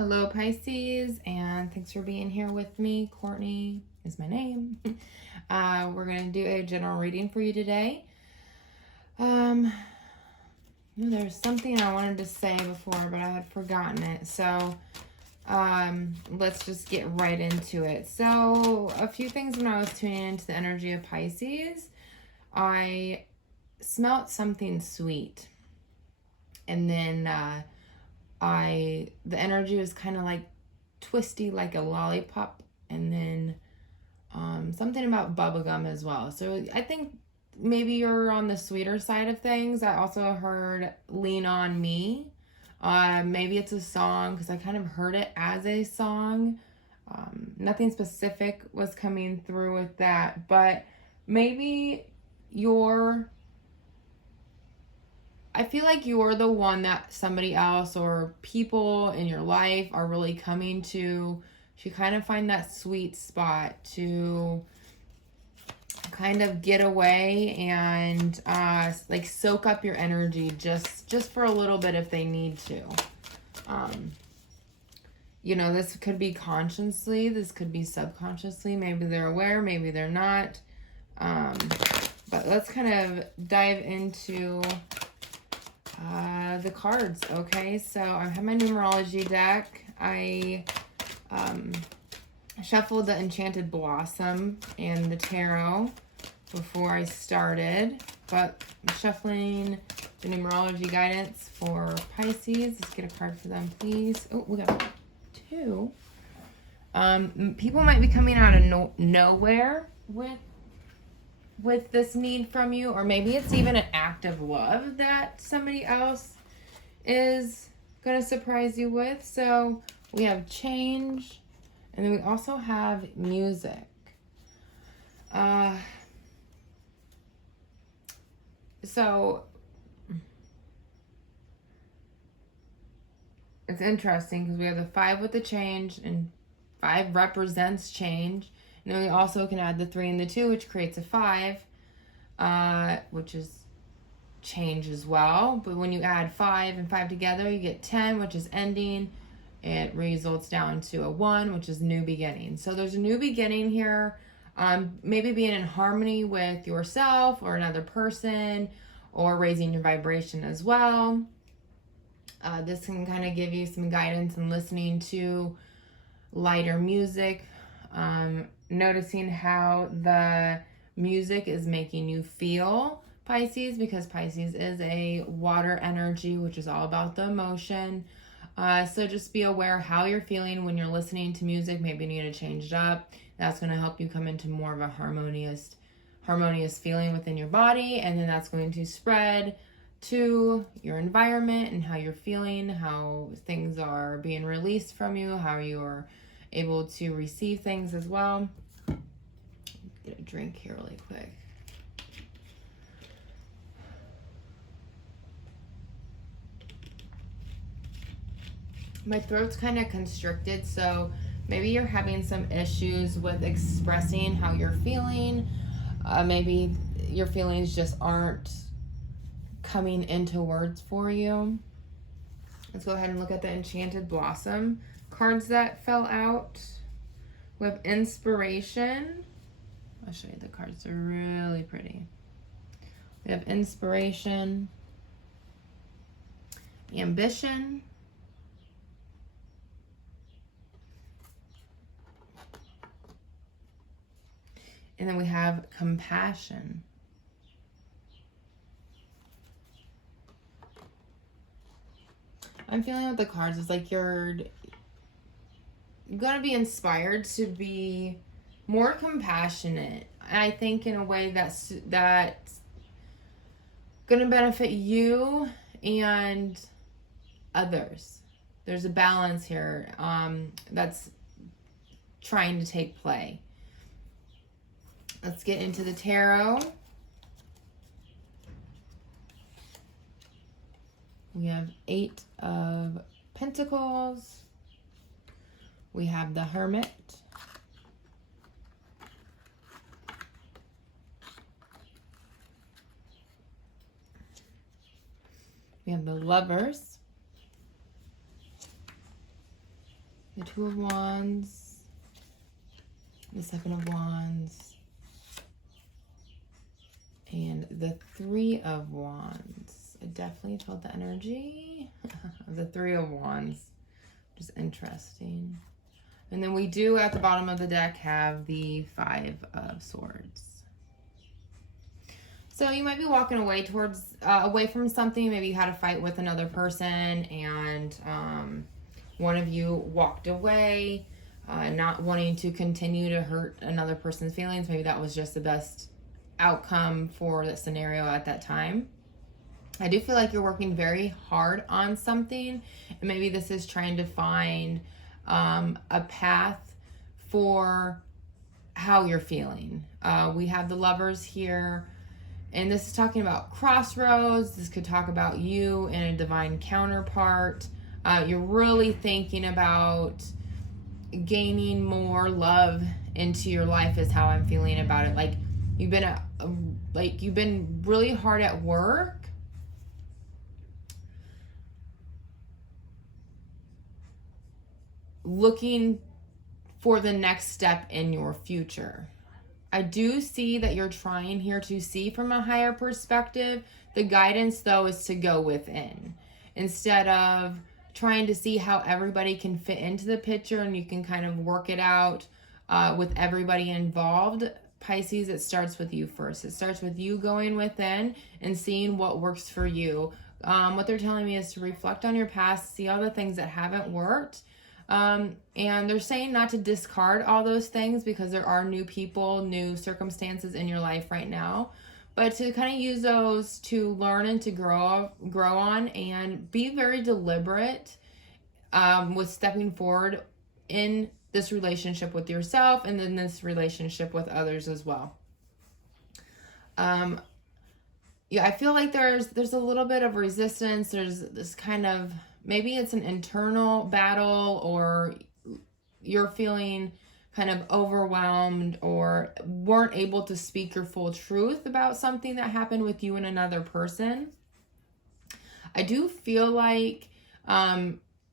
Hello, Pisces, and thanks for being here with me. Courtney is my name. We're going to do a general reading for you today. There's something I wanted to say before, but I had forgotten it. So, let's just get right into it. So, a few things when I was tuning into the energy of Pisces, I smelt something sweet. And then, the energy was kind of like twisty, like a lollipop, and then something about bubblegum as well. So I think maybe you're on the sweeter side of things. I also heard Lean On Me. Maybe it's a song, because I kind of heard it as a song. Nothing specific was coming through with that, but maybe I feel like you're the one that somebody else or people in your life are really coming to kind of find that sweet spot to kind of get away and like soak up your energy just for a little bit if they need to. This could be consciously, this could be subconsciously. Maybe they're aware, maybe they're not. But let's kind of dive into the cards. Okay, so I have my numerology deck. I shuffled the Enchanted Blossom and the tarot before I started, but I'm shuffling the numerology guidance for Pisces. Let's get a card for them, please. Oh, we got two. People might be coming out of nowhere with this need from you, or maybe it's even an act of love that somebody else is going to surprise you with. So we have change, and then we also have music. So it's interesting because we have the 5 with the change, and 5 represents change. And then we also can add the 3 and the 2, which creates a 5, which is change as well. But when you add 5 and 5 together, you get 10, which is ending. It results down to a 1, which is new beginning. So there's a new beginning here. Maybe being in harmony with yourself or another person, or raising your vibration as well. This can kind of give you some guidance in listening to lighter music. Noticing how the music is making you feel, Pisces, because Pisces is a water energy, which is all about the emotion. So just be aware how you're feeling when you're listening to music. Maybe you need to change it up. That's going to help you come into more of a harmonious feeling within your body, and then that's going to spread to your environment and how you're feeling, how things are being released from you, how you're able to receive things as well. Get a drink here really quick. My throat's kind of constricted, so maybe you're having some issues with expressing how you're feeling. Maybe your feelings just aren't coming into words for you. Let's go ahead and look at the Enchanted Blossom cards that fell out. We have Inspiration. I'll show you the cards. They're really pretty. We have Inspiration, Ambition, and then we have Compassion. I'm feeling with the cards, it's like you're going to be inspired to be more compassionate. And I think in a way that's going to benefit you and others. There's a balance here that's trying to take play. Let's get into the tarot. We have 8 of Pentacles. We have the Hermit. We have the Lovers. the Two of Wands, the Seven of Wands, and the Three of Wands. I definitely felt the energy of the Three of Wands, which is interesting. And then we do at the bottom of the deck have the Five of Swords. So you might be walking away away from something. Maybe you had a fight with another person and one of you walked away, not wanting to continue to hurt another person's feelings. Maybe that was just the best outcome for the scenario at that time. I do feel like you're working very hard on something, and maybe this is trying to find a path for how you're feeling. We have the Lovers here. And this is talking about crossroads. This could talk about you and a divine counterpart. You're really thinking about gaining more love into your life is how I'm feeling about it. Like you've been really hard at work. Looking for the next step in your future. I do see that you're trying here to see from a higher perspective. The guidance, though, is to go within. Instead of trying to see how everybody can fit into the picture and you can kind of work it out with everybody involved. Pisces, it starts with you first. It starts with you going within and seeing what works for you. What they're telling me is to reflect on your past, see all the things that haven't worked. And they're saying not to discard all those things because there are new people, new circumstances in your life right now, but to kind of use those to learn and to grow on and be very deliberate with stepping forward in this relationship with yourself and then this relationship with others as well. Yeah, I feel like there's a little bit of resistance. There's this kind of, maybe it's an internal battle, or you're feeling kind of overwhelmed or weren't able to speak your full truth about something that happened with you and another person. I do feel like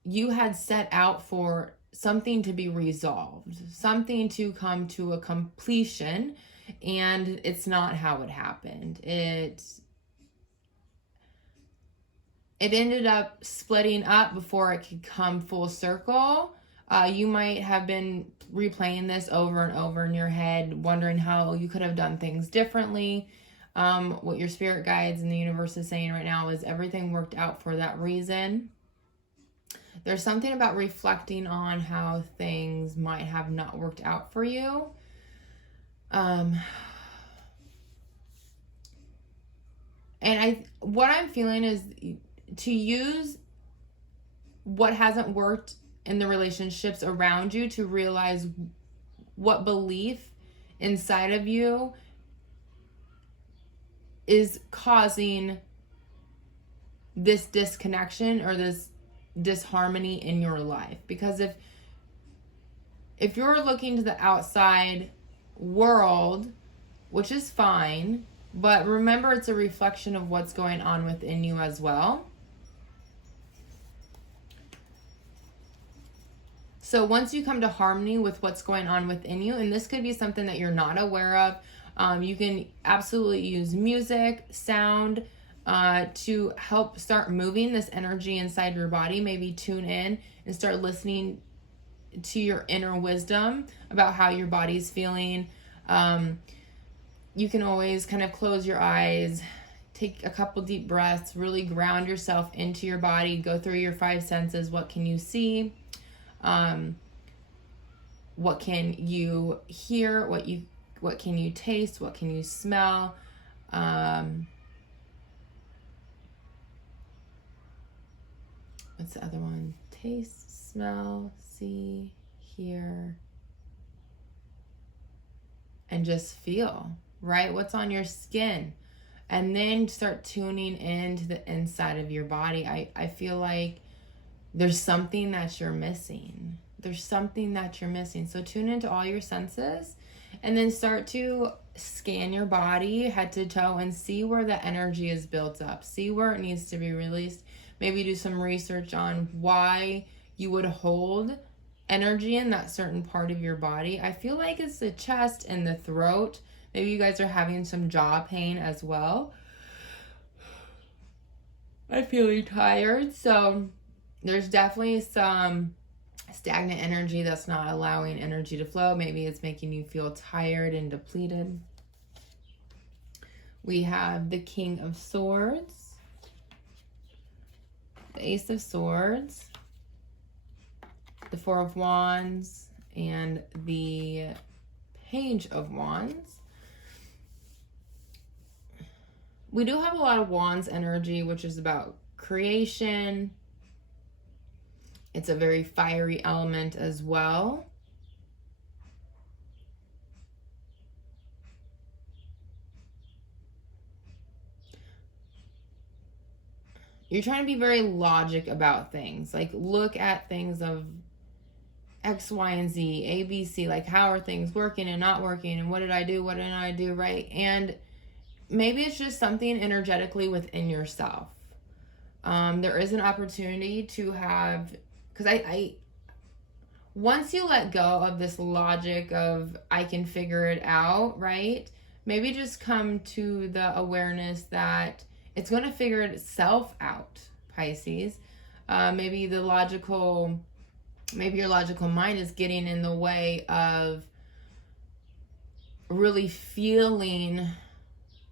you had set out for something to be resolved, something to come to a completion, and it's not how it happened. It ended up splitting up before it could come full circle. You might have been replaying this over and over in your head, wondering how you could have done things differently. What your spirit guides and the universe is saying right now is everything worked out for that reason. There's something about reflecting on how things might have not worked out for you. And what I'm feeling is to use what hasn't worked in the relationships around you to realize what belief inside of you is causing this disconnection or this disharmony in your life. Because if you're looking to the outside world, which is fine, but remember it's a reflection of what's going on within you as well. So once you come to harmony with what's going on within you, and this could be something that you're not aware of, you can absolutely use music, sound, to help start moving this energy inside your body. Maybe tune in and start listening to your inner wisdom about how your body's feeling. You can always kind of close your eyes, take a couple deep breaths, really ground yourself into your body, go through your five senses. What can you see? What can you hear? What can you taste? What can you smell? What's the other one? Taste, smell, see, hear, and just feel, right? What's on your skin? And then start tuning into the inside of your body. I feel like there's something that you're missing. There's something that you're missing. So tune into all your senses and then start to scan your body head to toe and see where the energy is built up. See where it needs to be released. Maybe do some research on why you would hold energy in that certain part of your body. I feel like it's the chest and the throat. Maybe you guys are having some jaw pain as well. I'm feeling tired, so there's definitely some stagnant energy that's not allowing energy to flow. Maybe it's making you feel tired and depleted. We have the King of Swords, the Ace of Swords, the Four of Wands, and the Page of Wands. We do have a lot of Wands energy, which is about creation. It's a very fiery element as well. You're trying to be very logic about things. Like, look at things of X, Y, and Z, A, B, C. Like, how are things working and not working? And what did I do? What didn't I do? Right? And maybe it's just something energetically within yourself. There is an opportunity to have, because I once you let go of this logic of I can figure it out, right? Maybe just come to the awareness that it's going to figure itself out, Pisces. Maybe your logical mind is getting in the way of really feeling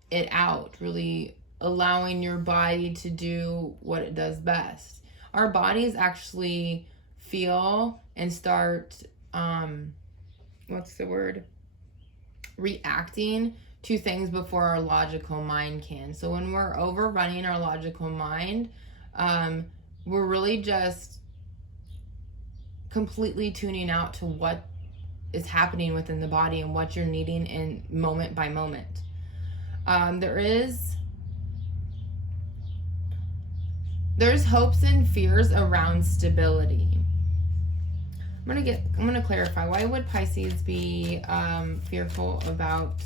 it out, really allowing your body to do what it does best. Our bodies actually feel and start, reacting to things before our logical mind can. So when we're overrunning our logical mind, we're really just completely tuning out to what is happening within the body and what you're needing in moment by moment. There's hopes and fears around stability. I'm gonna clarify. Why would Pisces be fearful about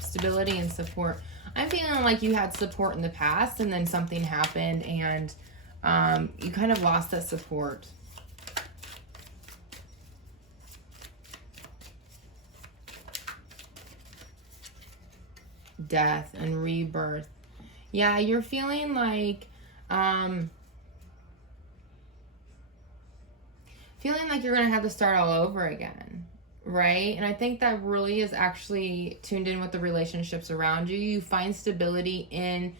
stability and support? I'm feeling like you had support in the past and then something happened and you kind of lost that support. Death and rebirth. Yeah, you're feeling like you're gonna have to start all over again, right? And I think that really is actually tuned in with the relationships around you. You're finding stability in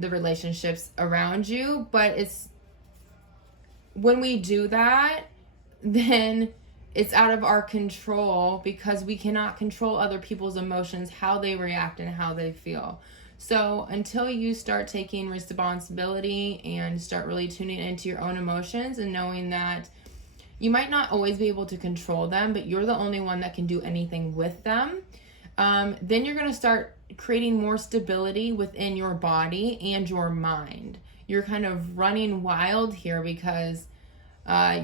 the relationships around you, but it's when we do that, then it's out of our control because we cannot control other people's emotions, how they react and how they feel. So until you start taking responsibility and start really tuning into your own emotions and knowing that you might not always be able to control them, but you're the only one that can do anything with them, then you're going to start creating more stability within your body and your mind. You're kind of running wild here because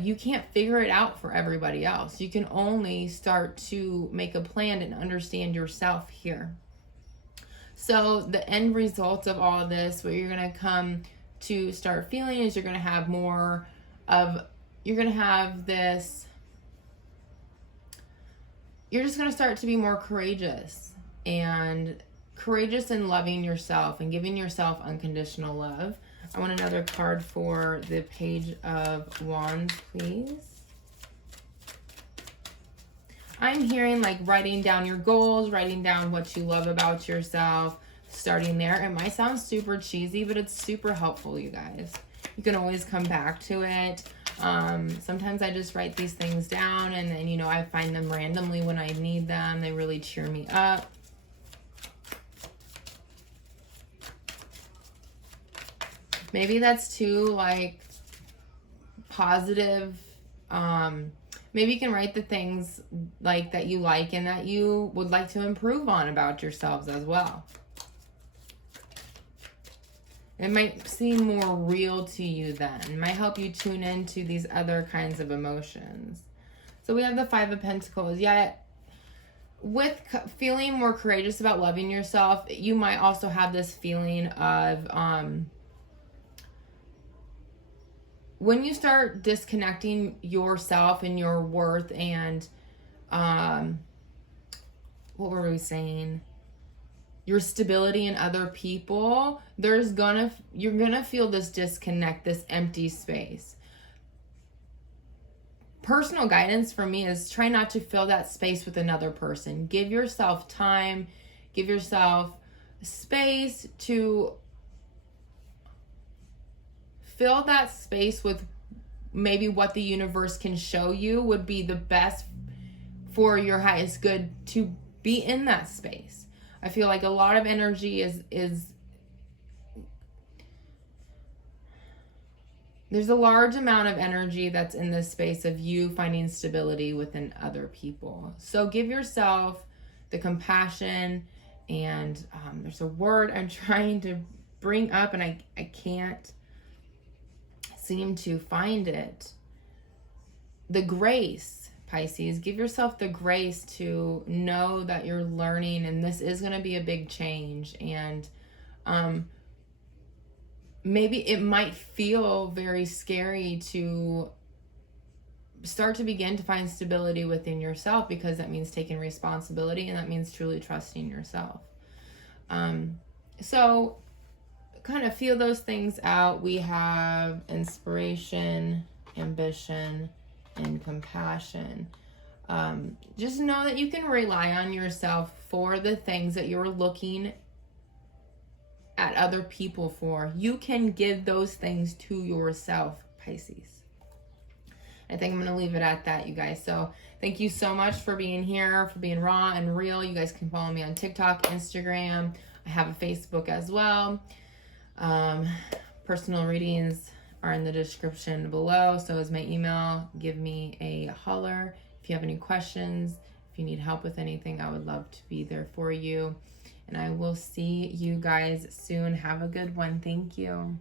you can't figure it out for everybody else. You can only start to make a plan and understand yourself here. So the end result of all of this, what you're going to come to start feeling is you're going to have you're just going to start to be more courageous in loving yourself and giving yourself unconditional love. I want another card for the Page of Wands, please. I'm hearing like writing down your goals, writing down what you love about yourself, starting there. It might sound super cheesy, but it's super helpful, you guys. You can always come back to it. Sometimes I just write these things down and then, I find them randomly when I need them. They really cheer me up. Maybe that's too like positive. Maybe you can write the things like that you like and that you would like to improve on about yourselves as well. It might seem more real to you then. It might help you tune into these other kinds of emotions. So we have the Five of Pentacles. Yeah, with feeling more courageous about loving yourself, you might also have this feeling of when you start disconnecting yourself and your worth and what were we saying? Your stability in other people, you're gonna feel this disconnect, this empty space. Personal guidance for me is try not to fill that space with another person. Give yourself time, give yourself space to fill that space with maybe what the universe can show you would be the best for your highest good to be in that space. I feel like a lot of energy is there's a large amount of energy that's in this space of you finding stability within other people. So give yourself the compassion, and there's a word I'm trying to bring up and I can't seem to find it. The grace, Pisces. Give yourself the grace to know that you're learning and this is going to be a big change. And maybe it might feel very scary to start to begin to find stability within yourself, because that means taking responsibility and that means truly trusting yourself. So kind of feel those things out. We have inspiration, ambition, and compassion. Just know that you can rely on yourself for the things that you're looking at other people for. You can give those things to yourself, Pisces. I think I'm going to leave it at that, you guys. So thank you so much for being here, for being raw and real. You guys can follow me on TikTok, Instagram. I have a Facebook as well. Personal readings are in the description below. So is my email. Give me a holler. If you have any questions, if you need help with anything, I would love to be there for you. And I will see you guys soon. Have a good one. Thank you.